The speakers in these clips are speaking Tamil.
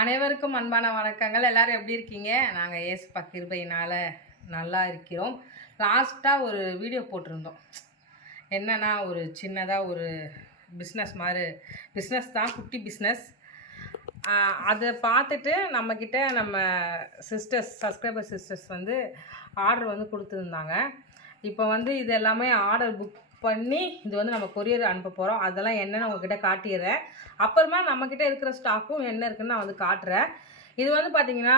அனைவருக்கும் அன்பான வணக்கங்கள். எல்லாரும் எப்படி இருக்கீங்க? நாங்கள் ஏசப்பா கிருபையினால் நல்லா இருக்கிறோம். லாஸ்ட்டாக ஒரு வீடியோ போட்டிருந்தோம். என்னென்னா ஒரு சின்னதாக ஒரு பிஸ்னஸ் மாதிரி, பிஸ்னஸ் தான், குட்டி பிஸ்னஸ். அதை பார்த்துட்டு நம்மக்கிட்ட நம்ம சப்ஸ்கிரைபர் சிஸ்டர்ஸ் வந்து ஆர்டர் வந்து கொடுத்துருந்தாங்க. இப்போ வந்து இது எல்லாமே ஆர்டர் புக் பண்ணி இது வந்து நம்ம கொரியர் அனுப்ப போகிறோம். அதெல்லாம் என்னென்னு உங்ககிட்ட காட்டிடுறேன். அப்புறமா நம்மக்கிட்ட இருக்கிற ஸ்டாக்கும் என்ன இருக்குதுன்னு நான் வந்து காட்டுறேன். இது வந்து பார்த்திங்கன்னா,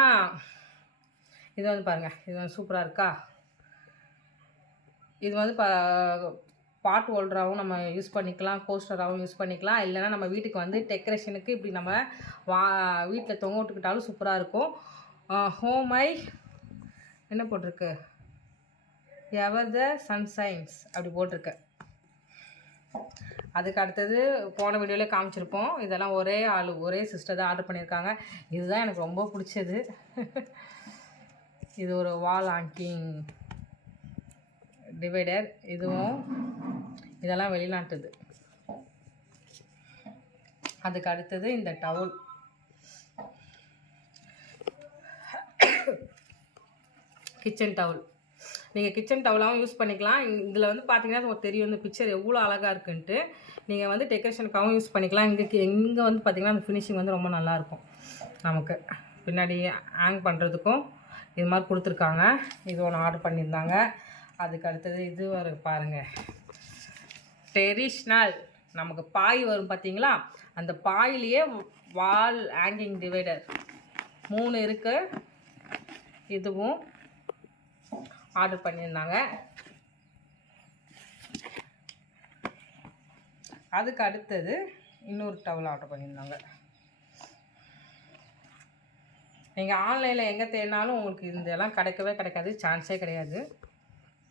இது வந்து பாருங்கள், இது வந்து சூப்பராக இருக்கா. இது வந்து பாட் ஹோல்டராகவும் நம்ம யூஸ் பண்ணிக்கலாம், கோஸ்டராகவும் யூஸ் பண்ணிக்கலாம். இல்லைனா நம்ம வீட்டுக்கு வந்து டெக்கரேஷனுக்கு இப்படி நம்ம வீட்டில் தொங்க விட்டுக்கிட்டாலும் சூப்பராக இருக்கும். ஹோமை என்ன போட்டிருக்கு, எவர் த சன்ஷைன்ஸ் அப்படி போட்டிருக்கு. அதுக்கு அடுத்தது போன வீடியோவில் காமிச்சிருப்போம். இதெல்லாம் ஒரே சிஸ்டர் தான் ஆர்டர் பண்ணியிருக்காங்க. இதுதான் எனக்கு ரொம்ப பிடிச்சது. இது ஒரு வால் ஆங்கிங் டிவைடர். இதெல்லாம் வெளிநாட்டுது. அதுக்கு அடுத்தது இந்த டவுல், கிச்சன் டவுல். நீங்கள் கிச்சன் டவுலாகவும் யூஸ் பண்ணிக்கலாம். இதில் வந்து பார்த்தீங்கன்னா உங்களுக்கு தெரியும் இந்த பிக்சர் எவ்வளோ அழகாக இருக்குன்ட்டு. நீங்கள் வந்து டெக்கரேஷனுக்காகவும் யூஸ் பண்ணிக்கலாம். இங்கே வந்து பார்த்திங்கன்னா அந்த ஃபினிஷிங் வந்து ரொம்ப நல்லாயிருக்கும். நமக்கு பின்னாடி ஹேங் பண்ணுறதுக்கும் இது மாதிரி கொடுத்துருக்காங்க. இது ஒன்று ஆர்டர் பண்ணியிருந்தாங்க. அதுக்கு அடுத்தது இது வரும் பாருங்கள், ட்ரெடிஷ்னல் நமக்கு பாய் வரும் பார்த்தீங்களா, அந்த பாயிலேயே வால் ஹேங்கிங் டிவைடர் 3 இருக்குது. இதுவும் ஆர்டர் பண்ணியிருந்தாங்க. அதுக்கு அடுத்தது இன்னொரு டவல் ஆர்டர் பண்ணியிருந்தாங்க. நீங்கள் ஆன்லைனில் எங்கே தேடினாலும் உங்களுக்கு இதெல்லாம் கிடைக்காது, சான்ஸே கிடையாது.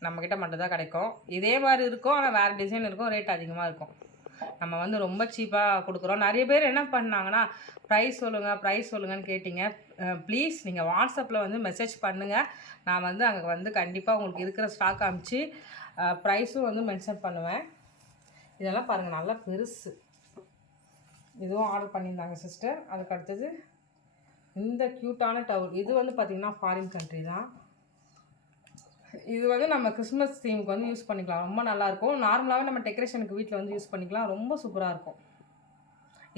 நம்மக்கிட்ட மட்டும்தான் கிடைக்கும். இதே மாதிரி இருக்கும், ஆனால் வேறு டிசைன் இருக்கும், ரேட் அதிகமாக இருக்கும். நம்ம வந்து ரொம்ப சீப்பாக கொடுக்குறோம். நிறைய பேர் என்ன பண்ணாங்கன்னா, ப்ரைஸ் சொல்லுங்கன்னு கேட்டிங்க. ப்ளீஸ் நீங்கள் வாட்ஸ்அப்பில் வந்து மெசேஜ் பண்ணுங்கள். நான் வந்து அங்கே வந்து கண்டிப்பாக உங்களுக்கு இருக்கிற ஸ்டாக் அனுப்பிச்சு ப்ரைஸும் வந்து மென்ஷன் பண்ணுவேன். இதெல்லாம் பாருங்கள், நல்லா பெருசு. இதுவும் ஆர்டர் பண்ணியிருந்தாங்க சிஸ்டர். அதுக்கு அடுத்தது இந்த க்யூட்டான டவுல். இது வந்து பார்த்திங்கன்னா ஃபாரின் கண்ட்ரி தான். இது வந்து நம்ம கிறிஸ்மஸ் தீமுக்கு வந்து யூஸ் பண்ணிக்கலாம். ரொம்ப நல்லாயிருக்கும். நார்மலாகவே நம்ம டெக்கரேஷனுக்கு வீட்டில் வந்து யூஸ் பண்ணிக்கலாம். ரொம்ப சூப்பராக இருக்கும்.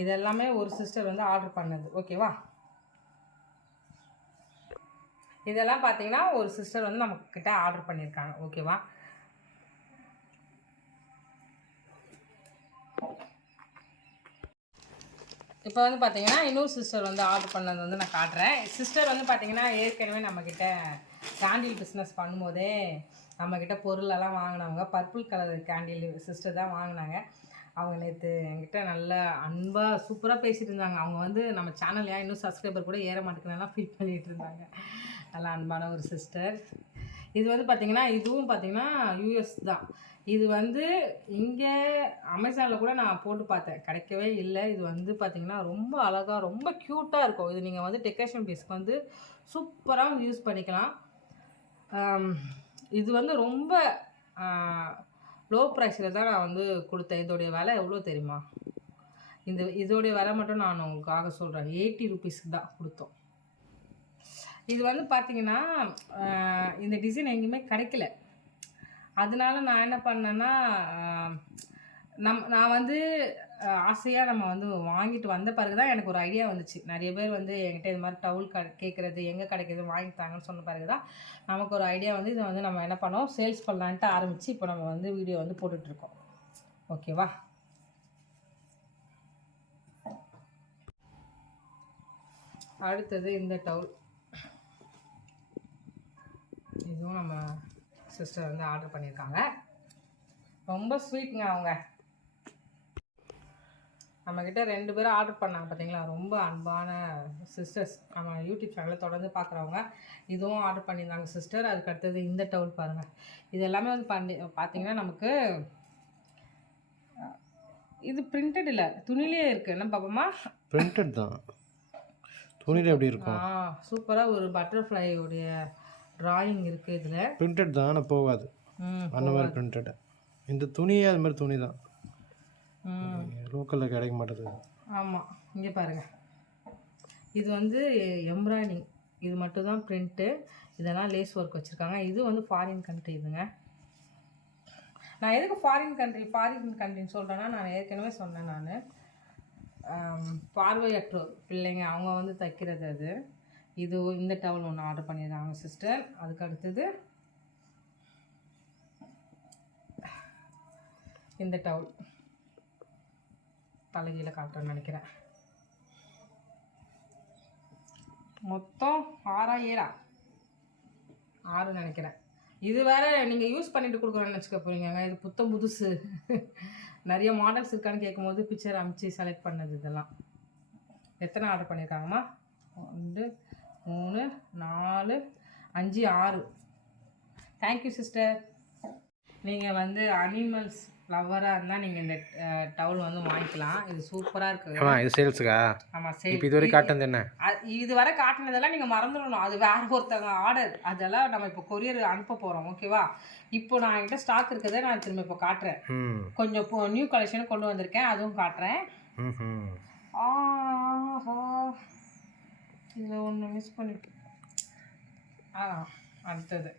இது எல்லாமே ஒரு சிஸ்டர் வந்து ஆர்டர் பண்ணது. ஓகேவா? இதெல்லாம் பார்த்தீங்கன்னா ஒரு சிஸ்டர் வந்து நம்மக்கிட்ட ஆர்டர் பண்ணியிருக்காங்க. ஓகேவா? இப்போ வந்து பார்த்தீங்கன்னா இன்னொரு சிஸ்டர் வந்து ஆர்டர் பண்ணது வந்து நான் காட்டுறேன். சிஸ்டர் வந்து பார்த்தீங்கன்னா ஏற்கனவே நம்மக்கிட்ட கேண்டில் பிஸ்னஸ் பண்ணும்போதே நம்மக்கிட்ட பொருளெல்லாம் வாங்கினவங்க. பர்பிள் கலர் கேண்டில் சிஸ்டர் தான் வாங்கினாங்க. அவங்க நேற்று என்கிட்ட நல்லா அன்பாக சூப்பராக பேசிகிட்டு இருந்தாங்க. அவங்க வந்து நம்ம சேனல் ஏன் இன்னும் சப்ஸ்கிரைபர் கூட ஏற மாட்டேங்குதுலாம் ஃபீல் பண்ணிகிட்டு இருந்தாங்க. நல்லா அன்பான ஒரு சிஸ்டர். இது வந்து பார்த்திங்கன்னா இதுவும் பார்த்திங்கன்னா யூஎஸ் தான். இது வந்து இங்கே அமேசானில் கூட நான் போட்டு பார்த்தேன், கிடைக்கவே இல்லை. இது வந்து பார்த்திங்கன்னா ரொம்ப அழகாக, ரொம்ப க்யூட்டாக இருக்கும். இது நீங்கள் வந்து டெக்கரேஷன் பீஸ்க்கு வந்து சூப்பராக வந்து யூஸ் பண்ணிக்கலாம். இது வந்து ரொம்ப லோ ப்ரைஸில் தான் நான் வந்து கொடுத்தேன். இதோடைய விலை எவ்வளோ தெரியுமா? இதோடைய விலை மட்டும் நான் உங்களுக்காக சொல்கிறேன், 80 ருபீஸ்க்கு தான் கொடுத்தோம். இது வந்து பார்த்திங்கன்னா இந்த டிசைன் எங்கேயுமே கிடைக்கல. அதனால நான் என்ன பண்ணேன்னா, நான் வந்து ஆசையாக நம்ம வந்து வாங்கிட்டு வந்த பிறகு தான் எனக்கு ஒரு ஐடியா வந்துச்சு. நிறைய பேர் வந்து என்கிட்ட இது மாதிரி டவுல் கேட்குறது, எங்கே கிடைக்கிது வாங்கிட்டாங்கன்னு சொன்ன பிறகு தான் நமக்கு ஒரு ஐடியா வந்து இதை வந்து நம்ம என்ன பண்ணோம், சேல்ஸ் பண்ணலான்ட்டு ஆரம்பித்து இப்போ நம்ம வந்து வீடியோ வந்து போட்டுட்ருக்கோம். ஓகேவா? அடுத்தது இந்த டவுல். இதுவும் நம்ம சிஸ்டர் வந்து ஆர்டர் பண்ணியிருக்காங்க. ரொம்ப ஸ்வீட்டுங்க. அவங்க நம்மக்கிட்ட 2 பேரும் ஆர்டர் பண்ணாங்க பார்த்தீங்களா, ரொம்ப அன்பான சிஸ்டர்ஸ். நம்ம யூடியூப் சேனலை தொடர்ந்து பார்க்குறவங்க. இதுவும் ஆர்டர் பண்ணியிருந்தாங்க சிஸ்டர். அதுக்கு அடுத்தது இந்த டவுல் பாருங்கள். இது எல்லாமே வந்து பார்த்தீங்கன்னா நமக்கு இது பிரிண்டட் இல்லை, துணிலேயே இருக்குது. என்ன பாப்போமா? பிரிண்டட் தான், துணியில் எப்படி இருக்கும்? சூப்பராக ஒரு பட்டர்ஃப்ளை உடைய ட்ராயிங் இருக்குது. இதில் பிரிண்டட் தான், ஆனால் போகாது. அந்த மாதிரி பிரிண்டட். இந்த துணியே அது மாதிரி துணி தான், லோக்கலில் கிடைக்க மாட்டேது. ஆமாம், இங்கே பாருங்கள். இது வந்து எம்ப்ராய்டிங், இது மட்டும் தான் பிரிண்ட்டு, இதெல்லாம் லேஸ் ஒர்க் வச்சுருக்காங்க. இது வந்து ஃபாரின் கண்ட்ரி இதுங்க. நான் எதுக்கு ஃபாரின் கண்ட்ரின்னு சொல்கிறேன்னா, நான் ஏற்கனவே சொன்னேன். நான் பார்வையற்றோர் பிள்ளைங்க அவங்க வந்து தைக்கிறது அது. இது இந்த டவல் ஒன்று ஆர்டர் பண்ணியிருக்காங்க சிஸ்டர். அதுக்கு அடுத்தது இந்த டவல் தலைகீழ காட்டுறேன்னு நினைக்கிறேன். மொத்தம் 6 நினைக்கிறேன். இது வேறு நீங்கள் யூஸ் பண்ணிட்டு கொடுக்குறேன்னு வச்சுக்க போகிறீங்க. இது புத்தம் புதுசு. நிறைய மாடல்ஸ் இருக்கான்னு கேட்கும்போது பிக்சர் அமுச்சு செலக்ட் பண்ணது. இதெல்லாம் எத்தனை ஆர்டர் பண்ணியிருக்காங்கம்மா? 1 3 4 5 6. Thank you sister. நீங்கள் வந்து அனிமல்ஸ் லவ்வராக இருந்தால் நீங்கள் இந்த டவல் வந்து வாங்கிக்கலாம். இது சூப்பராக இருக்குது. ஆமாம், இது சேல்ஸுக்கா? ஆமாம், சேல். இப்போ இதுவரை காட்டுனது என்ன? இது வரை காட்டினதெல்லாம் நீங்கள் மறந்துடணும். அது வேறு ஒருத்தவங்க ஆர்டர். அதெல்லாம் நம்ம இப்போ கொரியர் அனுப்ப போகிறோம். ஓகேவா? இப்போ நான் என்கிட்ட ஸ்டாக் இருக்கிறத நான் திரும்ப இப்போ காட்டுறேன். கொஞ்சம் இப்போ நியூ கலெக்ஷன் கொண்டு வந்திருக்கேன், அதுவும் காட்டுறேன். ஆஹா, இதில் ஒன்று மிஸ் பண்ணிட்டு. அடுத்தது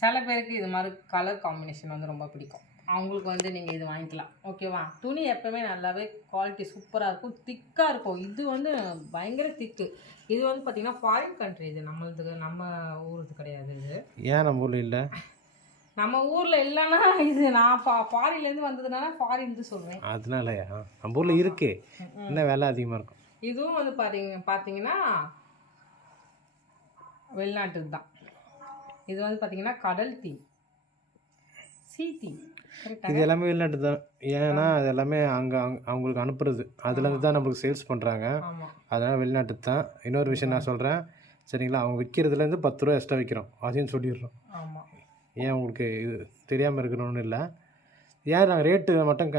சில பேருக்கு இது மாதிரி கலர் காம்பினேஷன் வந்து ரொம்ப பிடிக்கும். அவங்களுக்கு வந்து நீங்கள் இது வாங்கிக்கலாம். ஓகேவா? துணி எப்போவுமே நல்லாவே குவாலிட்டி சூப்பராக இருக்கும், திக்காக இருக்கும். இது வந்து பயங்கர திக்கு. இது வந்து பார்த்திங்கன்னா ஃபாரின் கண்ட்ரி. இது நம்மளுக்கு, நம்ம ஊருக்கு கிடையாது. இது ஏன் நம்ம ஊரில் இல்லை? நம்ம ஊரில் இல்லைன்னா இது நான் ஃபாரின்லேருந்து வந்ததுனால ஃபாரின் சொல்கிறேன். அதனாலயா? நம்ம ஊரில் இருக்கு, இன்னும் விலை அதிகமாக இருக்கும். இதுவும் வந்து பார்த்தீங்கன்னா வெளிநாட்டுக்கு தான். இது வந்து பார்த்தீங்கன்னா கடல் தீ, சீத்தி. இது எல்லாமே வெளிநாட்டு தான். ஏன்னா அது எல்லாமே அங்கே அவங்களுக்கு அனுப்புறது, அதுலேருந்து தான் நம்மளுக்கு சேல்ஸ் பண்ணுறாங்க. அதனால் வெளிநாட்டு தான். இன்னொரு விஷயம் நான் சொல்கிறேன் சரிங்களா, அவங்க விற்கிறதுலேருந்து 10 ரூபா எக்ஸ்ட்ரா விற்கிறோம், அதையும் சொல்லிடுறோம். ஏன் உங்களுக்கு இது தெரியாமல் இருக்கணும்னு இல்லை. ஏன் நாங்கள் ரேட்டு மட்டும்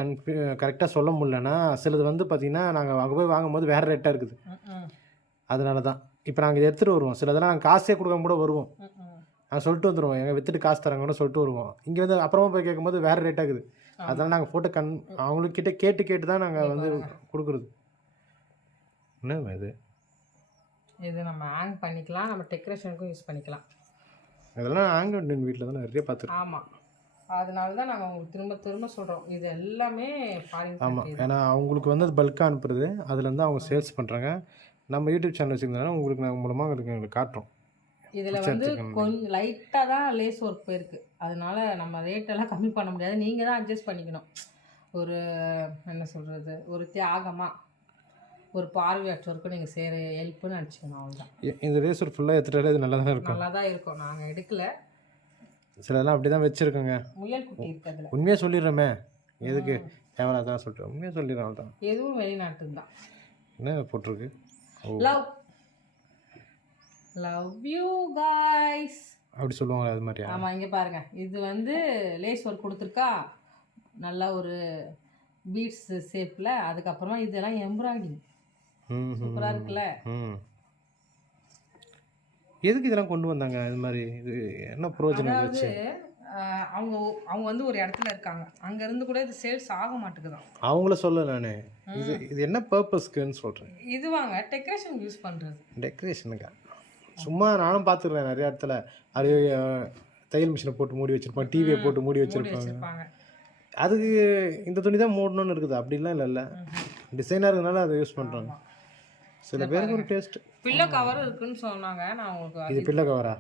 கரெக்டாக சொல்ல முடியலன்னா, சிலது வந்து பார்த்திங்கன்னா நாங்கள் அங்கே போய் வாங்கும் போது வேறு ரேட்டாக இருக்குது. அதனால தான் இப்போ நாங்கள் இதை எடுத்துகிட்டு வருவோம். சிலதெல்லாம் நாங்கள் காசே கொடுக்காம கூட வருவோம். நாங்கள் சொல்லிட்டு வந்துடுவோம், எங்கள் விற்றுட்டு காசு தராங்கன்னு சொல்லிட்டு வருவோம். இங்கே வந்து அப்புறமா போய் கேட்கும்போது வேறு ரேட் ஆகுது. அதனால் நாங்கள் போட்டு அவங்கக்கிட்ட கேட்டு தான் நாங்கள் வந்து கொடுக்குறது. என்ன இது நம்ம ஹேங் பண்ணிக்கலாம், நம்ம டெக்கரேஷனுக்கும் யூஸ் பண்ணிக்கலாம். இதெல்லாம் ஹேங் பண்ணி வீட்டில் தான் நிறைய பார்த்துருக்கோம். ஆமாம், அதனால தான் நாங்கள் உங்களுக்கு திரும்ப சொல்கிறோம். இது எல்லாமே ஃபாரின். ஆமாம், ஏன்னா அவங்களுக்கு வந்து அது பல்காக அனுப்புறது, அதுலேருந்து அவங்க சேல்ஸ் பண்ணுறாங்க. நம்ம யூடியூப் சேனல் வச்சுருந்தனால உங்களுக்கு நாங்கள் மூலமாக எங்களுக்கு காட்டுறோம். இதில் வந்து கொஞ்சம் லைட்டாக தான் லேஸ் ஒர்க் போயிருக்கு. அதனால நம்ம ரேட்டெல்லாம் கம்மி பண்ண முடியாது, நீங்கள் தான் அட்ஜஸ்ட் பண்ணிக்கணும். ஒரு என்ன சொல்கிறது, ஒரு தியாகமாக ஒரு பார்வையற்றோருக்கு நீங்கள் செய்கிற ஹெல்ப்புன்னு நினச்சிக்கணும். அவ்வளோதான். இந்த லேஸ் ஒர்க் ஃபுல்லாக எடுத்துகிட்டாலே இது நல்லா தான் இருக்கும். நல்லா தான் இருக்கும். நாங்கள் எடுக்கல, சிலதெல்லாம் அப்படி தான் வச்சுருக்கோங்க. முயல் குட்டி இருக்கிறதுல உண்மையாக சொல்லிடுறோமே, எதுக்கு தேவையில்லாதான் சொல்லிட்டு உண்மையாக சொல்லிடுறோம். தான் எதுவும் வெளிநாட்டு தான். என்ன போட்டிருக்கு? லவ் யூ காய்ஸ் அப்படி சொல்லுவாங்க, அது மாதிரி. ஆமாம், இங்கே பாருங்கள், இது வந்து லேஸ் ஒர்க் கொடுத்துருக்கா, நல்லா ஒரு பீட்ஸ் ஷேப்பில். அதுக்கப்புறமா இதெல்லாம் எம்ப்ராய்டிங் சூப்பராக இருக்குல்ல. எதுக்கு இதெல்லாம் கொண்டு வந்தாங்க? இது மாதிரி இது என்ன பிரயோஜனம்? அதாவது அவங்க வந்து ஒரு இடத்துல இருக்காங்க, அங்கேருந்து கூட இது சேல்ஸ் ஆக மாட்டேங்குதான். அவங்கள சொல்ல நான் இது என்ன பர்பஸ்க்குன்னு சொல்கிறேன். இது வாங்க டெக்கரேஷன் யூஸ் பண்ணுறது. டெக்கரேஷனுக்கா? சும்மா நானும் பார்த்துருக்கேன் நிறைய இடத்துல. அது தையல் மிஷினை போட்டு மூடி வச்சுருப்பாங்க, டிவியை போட்டு மூடி வச்சுருப்பாங்க. அதுக்கு இந்த துணி தான் மூடணும்னு இருக்குது, அப்படிலாம் இல்லைல்ல. டிசைனாக இருக்கிறதுனால அதை யூஸ் பண்ணுறாங்க. சில பேருக்கு ஒரு டேஸ்ட். பில்லோ கவரும் இருக்குன்னு சொன்னாங்க. நான் உங்களுக்கு இது பில்லோ கவரா?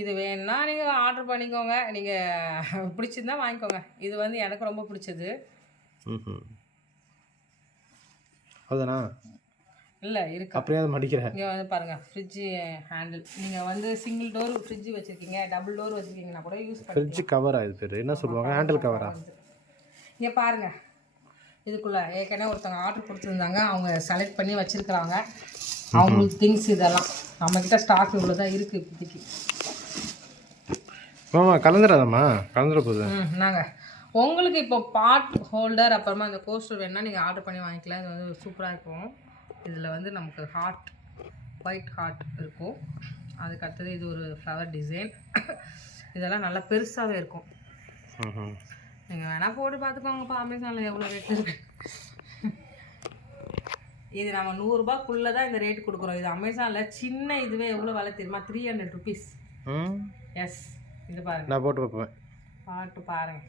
இது வேணுன்னா நீங்கள் ஆர்டர் பண்ணிக்கோங்க, நீங்கள் பிடிச்சிருந்தா வாங்கிக்கோங்க. இது வந்து எனக்கு ரொம்ப பிடிச்சது. அதுதானா? இல்லை இருக்கு, அப்படியே அதை மடிக்கிறேன். இங்கே வந்து பாருங்கள், ஃப்ரிட்ஜு ஹேண்டில். நீங்கள் வந்து சிங்கிள் டோர் ஃப்ரிட்ஜு வச்சுருக்கீங்க, டபுள் டோர் வச்சுருக்கீங்கன்னா கூட யூஸ் பண்ணி. ஃப்ரிட்ஜு கவரா இது பேர்? என்ன சொல்லுவாங்க, ஹேண்டில் கவரா? இங்கே பாருங்கள், இதுக்குள்ளே ஏற்கனவே ஒருத்தவங்க ஆர்டர் கொடுத்துருந்தாங்க, அவங்க செலக்ட் பண்ணி வச்சுருக்குறாங்க அவங்களுக்கு திங்ஸ். இதெல்லாம் நம்மக்கிட்ட ஸ்டாக் இவ்வளோ தான் இருக்குது இப்போதைக்கு. ஆமாம், கலந்துடாதம்மா, கலந்துட போகுது. நாங்கள் உங்களுக்கு இப்போ பாட் ஹோல்டர் அப்புறமா இந்த கோஸ்டர் வேணுன்னா நீங்கள் ஆர்டர் பண்ணி வாங்கிக்கலாம். இது வந்து சூப்பராக இருக்கும். இதில் வந்து நமக்கு ஹார்ட், ஒயிட் ஹார்ட் இருக்கும். அதுக்கு அடுத்தது இது ஒரு ஃப்ளவர் டிசைன். இதெல்லாம் நல்லா பெருசாகவே இருக்கும். நீங்கள் வேணால் போட்டு பார்த்துக்கோங்கப்பா, அமேசானில் எவ்வளோ ரேட் இருக்குது. இது நம்ம 100 ரூபாய்க்குள்ளே தான் இந்த ரேட் கொடுக்குறோம். இது அமேசானில் சின்ன இதுவே எவ்வளோ விலை தெரியுமா? 300 ருபீஸ். எஸ், இது பாருங்க, நான் போட்டு வைப்பேன். பாட்டு பாருங்க,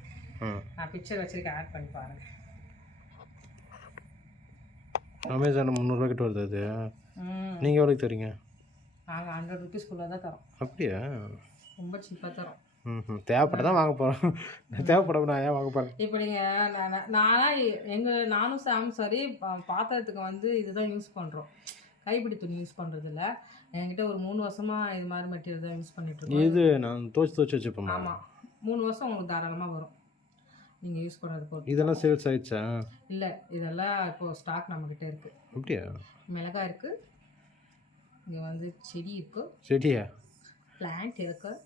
நான் பிக்சர் வச்சிருக்கேன், ஆட் பண்ணி பாருங்க. அமேசான் 300 கிட்ட வருது அது. நீங்கள் எவ்வளோக்கு தரீங்க? நாங்கள் 100 ருபீஸ்க்குள்ளே தான் தரோம். அப்படியா? ரொம்ப சீப்பாக தரோம். தேவைப்பட்ட தான் வாங்க போகிறோம். தேவைப்படாம நான் ஏன் வாங்க போகிறேன்? இப்போ நீங்கள் நானும் சாமும் சரி பாத்திரத்துக்கு வந்து இதுதான் யூஸ் பண்ணுறோம். கைப்பிடி துணி யூஸ் பண்ணுறது இல்லை. என்கிட்ட ஒரு 3 வருஷமாக இது மாதிரி மெட்டீரியல் தான் யூஸ் பண்ணிட்டுருக்கோம். இது நான் துவச்சி வச்சுப்போம். ஆமாம், 3 வருஷம் உங்களுக்கு தாராளமாக வரும் நீங்கள் யூஸ் பண்ணுறது பொறுத்து. இதெல்லாம் சேல்ஸ் ஆயிடுச்சா? இல்லை, இதெல்லாம் இப்போது ஸ்டாக் நம்மக்கிட்ட இருக்குது. அப்படியா? மிளகாய் இருக்குது, இங்கே வந்து செடி இருக்குது. செடியா? பிளான்ட் இருக்குது.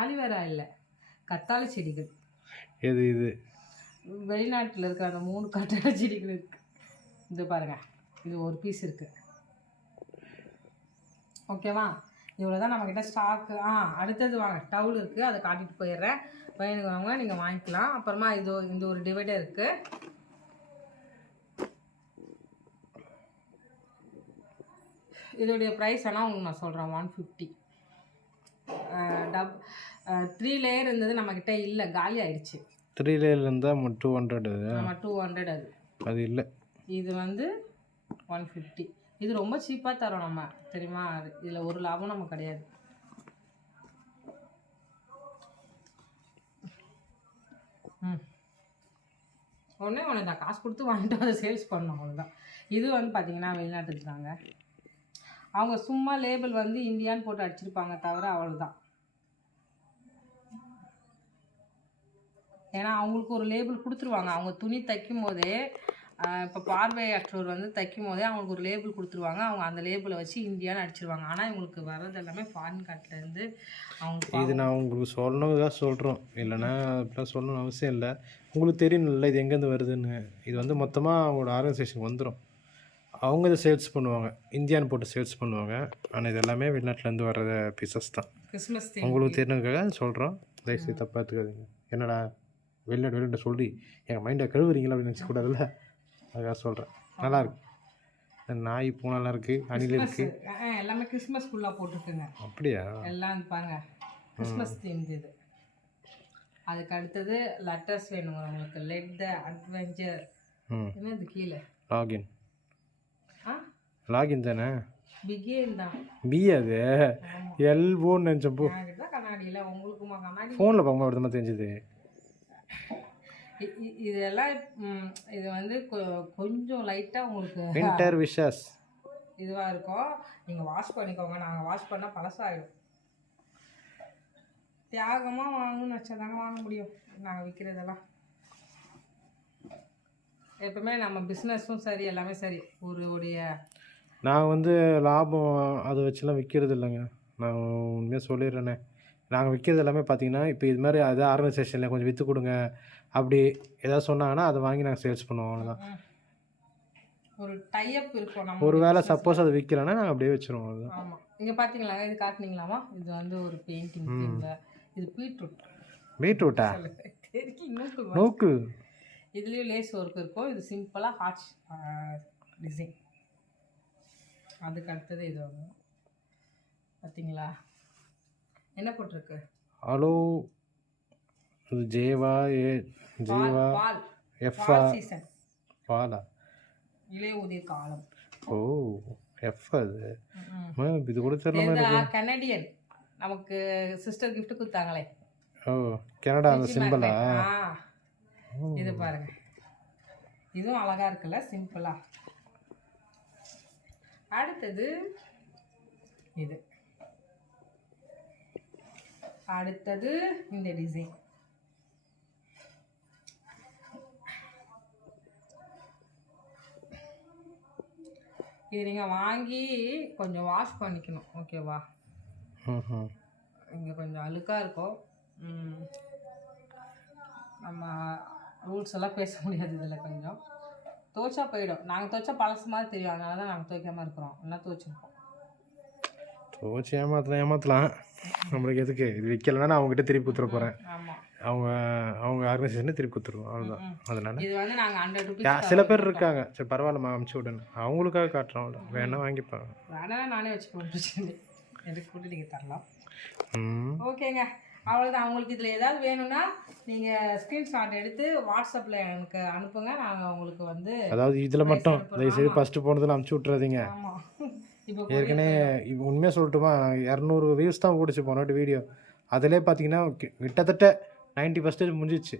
ஆலிவேரா இல்லை, கத்தாழை செடிகள். எது இது? வெளிநாட்டில் இருக்கிற அந்த 3 கத்தாழை செடிகள் இருக்குது. இது பாருங்கள், இது ஒரு பீஸ் இருக்குது. ஓகேவா? இவ்வளோ தான் நம்மக்கிட்ட ஸ்டாக்கு. அடுத்தது வாங்க, டவுல் இருக்குது, அதை காட்டிட்டு போயிடுறேன். பையனுக்கு வாங்க, நீங்கள் வாங்கிக்கலாம். அப்புறமா இந்த ஒரு டிவைடர் இருக்குது. இதோடைய ப்ரைஸ் ஆனால் உங்களுக்கு நான் சொல்கிறேன், 150. 3 லேயர் இருந்தது நம்மக்கிட்ட இல்லை, காலி ஆயிடுச்சு. 3 லேயர் இருந்தால் 200. ஆமாம், 200 அது இல்லை. இது வந்து 150. இது ரொம்ப சீப்பாக தரோம் நம்ம, தெரியுமா? இதில் ஒரு லாபம் நமக்கு கிடையாது. ஒன்று தான் காசு கொடுத்து வாங்கிட்டு அதை சேல்ஸ் பண்ணோம், அவ்வளோதான். இது வந்து பார்த்தீங்கன்னா வெளிநாட்டுக்கு தாங்க. அவங்க சும்மா லேபிள் வந்து இந்தியான்னு போட்டு அடிச்சிருப்பாங்க தவிர அவ்வளோதான். ஏன்னா அவங்களுக்கு ஒரு லேபிள் கொடுத்துருவாங்க. அவங்க துணி தைக்கும் போதே, இப்போ பார்வையற்றோர் வந்து தைக்கும் போதே அவங்களுக்கு ஒரு லேபிள் கொடுத்துருவாங்க. அவங்க அந்த லேபிளை வச்சு இந்தியான்னு அடிச்சிருவாங்க. ஆனால் இவங்களுக்கு வர்றது எல்லாமே ஃபாரின் கண்ட்ரிலேருந்து. அவங்க இது நான் உங்களுக்கு சொல்லணுதான் சொல்கிறோம், இல்லைன்னா அப்படிலாம் சொல்லணும்னு அவசியம் இல்லை. உங்களுக்கு தெரியணும்ல இது எங்கேருந்து வருதுன்னு. இது வந்து மொத்தமாக அவங்களோட ஆர்கனைசேஷன் வந்துடும். அவங்க இதை சேல்ஸ் பண்ணுவாங்க, இந்தியான்னு போட்டு சேல்ஸ் பண்ணுவாங்க. ஆனால் இது எல்லாமே வெளிநாட்டிலேருந்து வர்ற பீசஸ் தான். கிறிஸ்மஸ் உங்களுக்கு தெரிஞ்சதுக்காக சொல்கிறோம், தயவுசெய்து தப்பாக எடுத்துக்காதீங்க. என்னடா வெளிநாட்டு சொல்லி எங்கள் மைண்டை கழுவுறீங்களா அப்படின்னு நினச்சக்கூடாதுல்ல, அதுக்காக சொல்கிறேன். நல்லாயிருக்கு. நாய் பூனாலாம் இருக்குது, அணில் இருக்குது, எல்லாமே கிறிஸ்மஸ் ஃபுல்லாக போட்டுருக்குங்க. அப்படியா? எல்லாம் பாருங்க, கிறிஸ்மஸ் தீம் இது. அதுக்கு அடுத்தது லெட்டர்ஸ் வேணுங்க உங்களுக்கு. Let the adventure. என்னது கீழே? லாகின். லாகின் தானே? பிகேன் தான். பி அது எல்ஓன்னு நினச்சப்போ கண்ணாடியில் உங்களுக்குமா கண்ணாடி ஃபோனில் பார்க்கும்போது அப்படி தான் தெரிஞ்சுது. இதெல்லாம் இது வந்து கொஞ்சம் லைட்டாக உங்களுக்கு வின்டர் விஷஸ் இதுவாக இருக்கும். நீங்கள் வாஷ் பண்ணிக்கோங்க. நாங்கள் வாஷ் பண்ணால் பழசாகிடும். தியாகமாக வாங்கணும்னு வச்சா தாங்க வாங்க முடியும். நாங்கள் விற்கிறதெல்லாம் எப்பவுமே நம்ம பிஸ்னஸும் சரி, எல்லாமே சரி, உடைய நான் வந்து லாபம் அதை வச்சுலாம் விற்கிறது இல்லைங்க. நான் உண்மையாக சொல்லிடுறேனே, நாங்கள் விற்கிறது எல்லாமே பார்த்தீங்கன்னா இப்போ இது மாதிரி அது ஆர்கனைசேஷனில் கொஞ்சம் விற்று கொடுங்க அப்படி ஏதாவது சொன்னாங்கன்னா அதை வாங்கி நாங்கள் சேல்ஸ் பண்ணுவோம், அவ்வளோதான். ஒரு டைப் இருக்கும். நம்ம ஒரு வேளை சப்போஸ் அது விற்கலைன்னா நாங்கள் அப்படியே வச்சுருவோம், அவ்வளோதான். ஆமாம், இங்கே பார்த்தீங்களா, இது காட்டினீங்களாமா? இது வந்து ஒரு பெயிண்டிங் தீம்ல. இது பீட்ரூட். பீட்ரூட்டா? தெரியல, நோக்கு. இதுலேயும் லேஸ் ஒர்க் இருக்கும். இது சிம்பிளாக ஹார்ட் டிசைன். அதுக்கு அடுத்தது இது ஒன்று பார்த்தீங்களா, என்ன போட்டிருக்கு? ஹலோ, இது ஜேவா ஜேவா எஃப்ஆ சீசன் பாலா இளைய உதிர் காலம். ஓ எஃப் அது இது கூட தெரியல. கனடியன் நமக்கு சிஸ்டர் கிஃப்ட் கொடுத்தாங்களே. ஓ கனடா அந்த சிம்பிளா? இது பாருங்க, இதுவும் அழகா இருக்குல்ல, சிம்பிளா. அடுத்தது இது. அடுத்தது இந்த டிசைன். இது நீங்கள் வாங்கி கொஞ்சம் வாஷ் பண்ணிக்கணும், ஓகேவா? இங்கே கொஞ்சம் அழுக்காக இருக்கும். நம்ம ரூல்ஸ் எல்லாம் பேச முடியாது இதில். கொஞ்சம் துவைச்சா போயிடும். நாங்கள் துவைச்சா பழசு மாதிரி தெரியும், அதனால தான் நாங்கள் துவைக்காமல் இருக்கிறோம். எல்லாம் துவைச்சிருக்கோம். துவைச்சி ஏமாற்றலாம். நம்மளுக்கு எதுக்கு இது விற்கலைன்னா அவங்ககிட்ட திருப்பி கொடுத்துட போகிறேன். ஆமாம், அவங்க ஆர்கனைசேஷனே திருப்பி கொடுத்துருவோம், அவ்வளோதான். அதனால இது வந்து நாங்கள் 100 rupees சில பேர் இருக்காங்க, சரி பரவாயில்லம்மா அமுச்சு விடுன்னு, அவங்களுக்காக காட்டுறோம், அவ்வளோ வேணா வாங்கிப்பாங்க. வேணா நானே வச்சுக்கோங்க, எனக்கு கூட நீங்கள் தரலாம். ஓகேங்க, அவ்வளோதான். அவங்களுக்கு இதில் ஏதாவது வேணும்னா நீங்கள் ஸ்க்ரீன்ஷாட் எடுத்து வாட்ஸ்அப்பில் எனக்கு அனுப்புங்க. நாங்கள் உங்களுக்கு வந்து அதாவது இதில் மட்டும் தயவுசெய்து ஃபஸ்ட்டு போனதில் அமுச்சு விட்றாதீங்க. ஆமாம், இப்போ ஏற்கனவே இப்போ உண்மையாக சொல்லட்டுமா, 200 வியூஸ் தான் ஓடிச்சு போனோட்டு வீடியோ. அதிலே பார்த்தீங்கன்னா கிட்டத்தட்ட 90% முடிஞ்சிச்சு.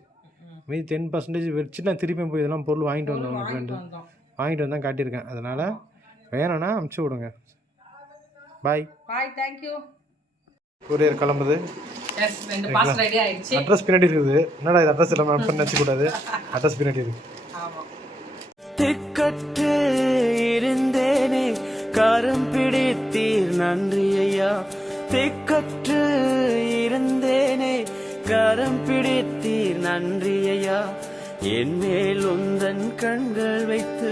மீதி 10% வச்சு நான் திருப்பி போய் இதெல்லாம் பொருள் வாங்கிட்டு வந்தோம். உங்கள் ஃப்ரெண்டு வாங்கிட்டு வந்தால் காட்டியிருக்கேன். அதனால் வேணும்னா அமுச்சு விடுங்க. Bye bye, thank you. கொரியர் கிளம்புது. எஸ், 2 பார்சல் ரெடி ஆயிடுச்சு. அட்ரஸ் பின்னாடி இருக்குது. என்னடா இது அட்ரஸ் இல்லாமல் பண்ணி வச்சுக்கூடாது, அட்ரஸ் பின்னாடி இருக்கு. ஆமாம், திக்கற்று இருந்தேனே கரம் பிடித்தீர் நன்றி ஐயா. திக்கற்று இருந்தேனே கரம் பிடித்தீர் நன்றி ஐயா. என் மேல் உந்தன் கண்கள் வைத்து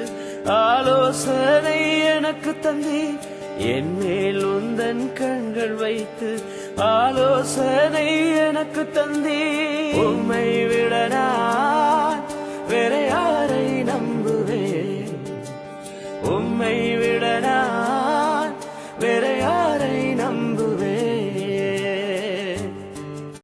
ஆலோசனை எனக்கு தந்தீர். என் மேல் உந்தன் கண்கள் வைத்து ஆலோசனை எனக்கு தந்தீர். உம்மை